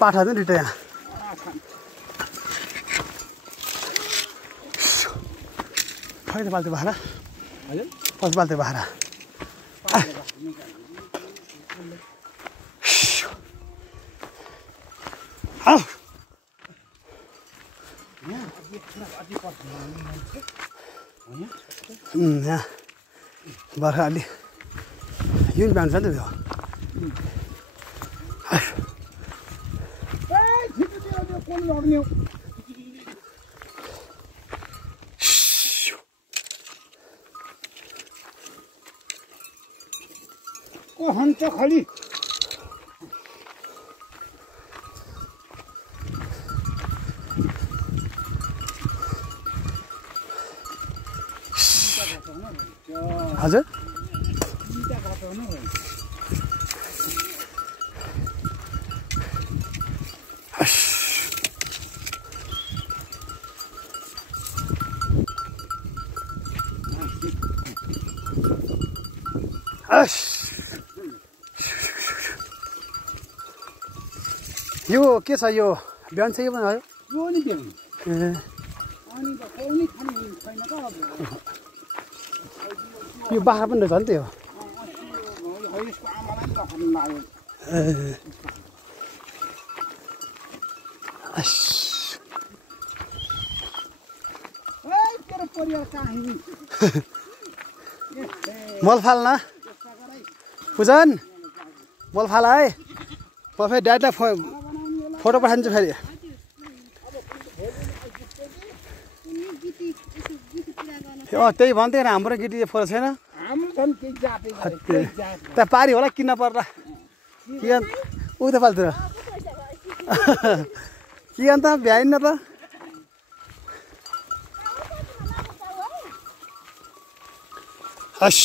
पाठा चाहिँ यहाँ खै पाल्थ्यो बाख्रा पछि पाल्थ्यो बाख्रा यहाँ बर्खा अलि यो पनि भ्याउँछ नि त को हन्छ खाली हजुर यो के छ यो बिहान चाहिँ के बनायो यो नि बिहान ए अनि त पाउनै खाने छैन त अब यो बाख्रा पनि रहेछ नि त यो यसको आमालाई लखन लाग्यो तेरो परिवार कहाँ मल फाल्न पूजन मल फाल है म फेरि ड्याडीलाई फोटो पठाइदिन्छु फेरि त्यही भन्थ्यो नि हाम्रो गिटी फोटो छैन त्यहाँ पारी होला किन्न पर्ला के उता फाल्थ्यो के अन्त भ्याइन्न त हस्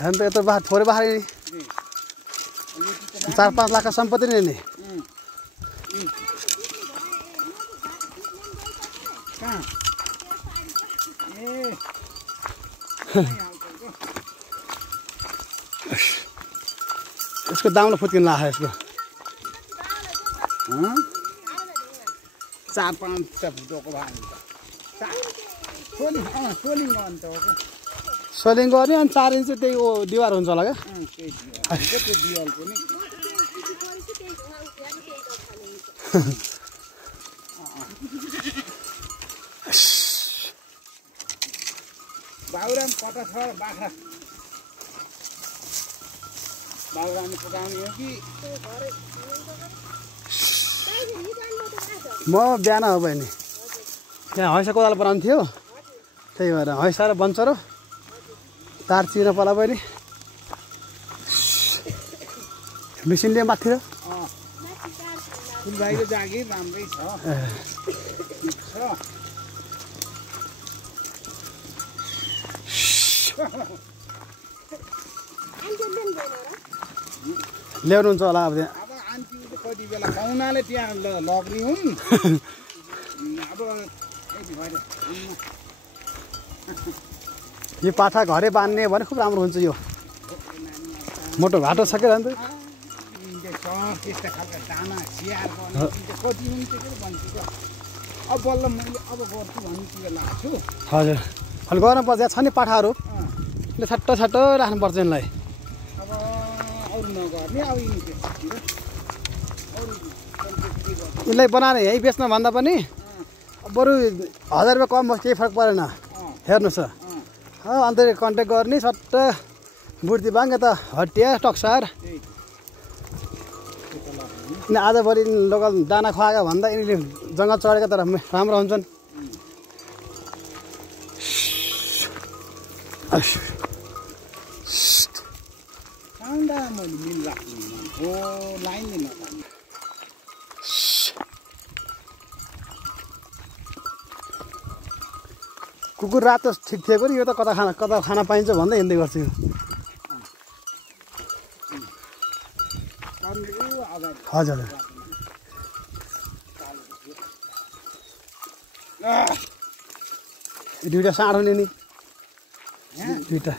अन्त यत्रो बाख्रा थोरै बाख्रा नि 4-5 लाख सम्पत्ति नै नि यसको दामलाई फुत्किन लाग्छ यसको 4-5 फुटको भयो सोलिङ गर्ने अनि 4 इन्च त्यही दिवार हुन्छ होला क्या बाउराम कता छ बाख्रा बाउराम पुगाउने हो कि म बिहान हो बहिनी त्यहाँ हैसा कोदालो बनाउनु थियो त्यही भएर हैसा र बन्चरो तार चिर्न पर्ला बहिनी मिसिनले माथि र फुलबारीको जागिर राम्रै छ ल्याउनुहुन्छ होला अब त्यहाँ अब आन्टी कति बेला पाहुनाले त्यहाँ लग्ने हुन् अब यो पाठा घरै बाँध्ने भने खुब राम्रो हुन्छ यो मोटो घाटो छ क्या अन्त त्यस्ता खालका दाना स्याहार गर्ने कति हुन्छ के भन्छु अब बल्ल मैले अब गर्छु भन्ने लाग्छु हजुर अहिले गर्नुपर्छ छ नि पाठाहरू छट्ट छट्ट राख्नुपर्छ यिनलाई अब अरू नगर्ने अब यसलाई बनाएर यहीँ बेच्न भन्दा पनि बरु 1000 रुपियाँ कम केही फरक परेन हेर्नुहोस् अन्त कन्ट्याक्ट गर्ने सट्ट बुर्ती बाङ्ग त हटिया टक्सार आजभरि लोकल दाना खुवाएको भन्दा यिनीहरूले जङ्गल चढेको तर राम्रो हुन्छन् कुकुर रात त ठिक थियो नि यो त कता खाना पाइन्छ भन्दै हिँड्दै गर्छु यो हजुर दुईटा साँड हुने नि दुईटा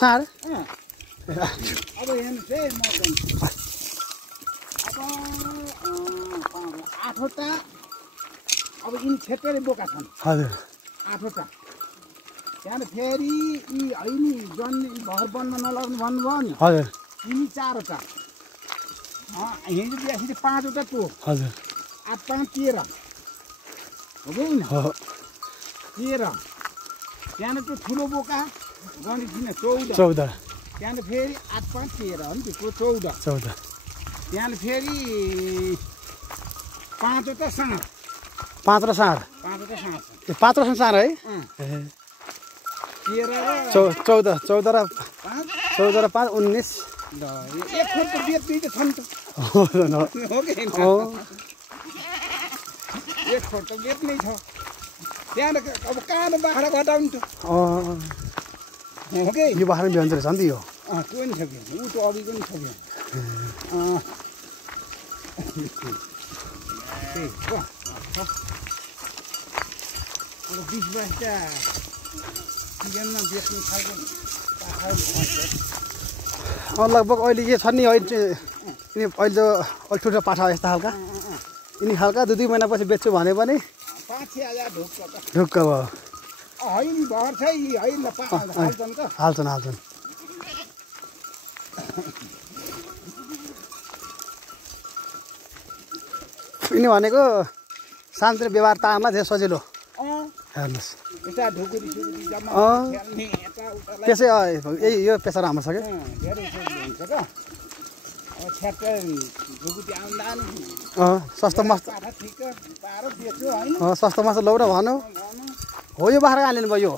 साँड अब हेर्नुहोस् है म अब 8वटा अब यिनी छेट्टै बोका छन् हजुर 8वटा त्यहाँबाट फेरि यी होइन जन्ने घर वनमा नलाग्नु भन्नुभयो नि हजुर यिनी 4वटा हिजो बिहापछि 5वटा त्यो हजुर 8 5 13 हो कि होइन 13 त्यहाँबाट त्यो ठुलो बोका गणित 14 त्यहाँबाट फेरि 8 5 13 हो नि त्यो 14 त्यहाँबाट फेरि 5वटा साँड 5 र साँड 5वटा साँड ए 5 र साँड है 14 र 5 19 एक खोरको बेत दुईटा छन् त हो कि एक खोर त बेत नै छ त्यहाँबाट अब कालो बाख्रा घटाउनु त हो कि यो बाख्रा नि भन्छ रहेछ नि त यो त्यो नि छ कि ऊ त अघिको नि छ कि अब 20-22टा सिजनमा बेच्नु खालको लगभग अहिले के छ नि अहिले त अलि ठुलो पाठा यस्ता खालका यिनी खालका 2 महिनापछि बेच्छु भने पनि 5-6 हजार ढुक्क भयो होइन भर छ होइन हाल्छन् त हाल्छन् यिनी भनेको शान्ति व्यवहार तामा धेरै सजिलो हेर्नुहोस् त्यसै यही यो पेसा राम्रो छ क्या धेरै हुन्छ त सस्तो मस्त सस्तो मस्त लौ न भनौँ हो यो बाख्रा कहाँ लिनु भयो यो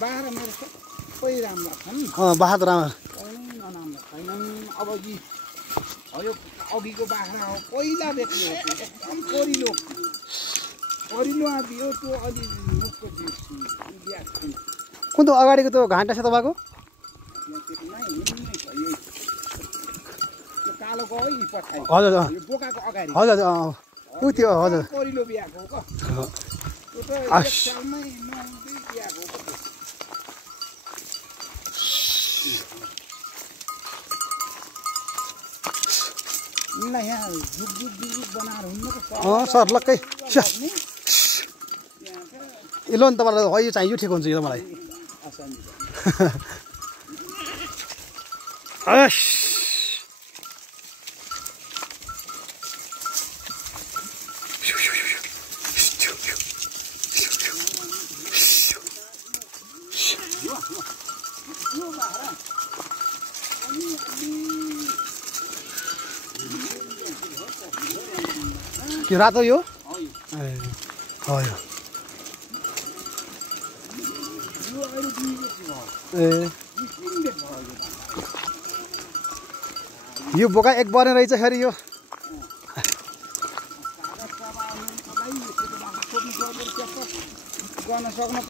बाख्रा मेरो सबै राम्रो छन् बाख्रा त राम्रो नराम्रो छैनन् अब यो अघिको बाख्रा हो पहिला बेच्नु एकदम परिलो बियो त्यो अलि मुखको कुन त अगाडिको त्यो घाँटा छ तपाईँको कालोको है पठाइ हजुर बोकाको अगाडि हजुर ऊ त्यो हजुर परिलो बिहाको हो त्यो त एक सालमै बिहाको हो यिनलाई यहाँ झुक बनाएर हुन्न सर लक्कै ए ल नि तपाईँलाई यो चाहिँ यो ठिक हुन्छ यो मलाई के रातो यो यो बोका एक बने रहेछ फेरि यो गर्न सक्नु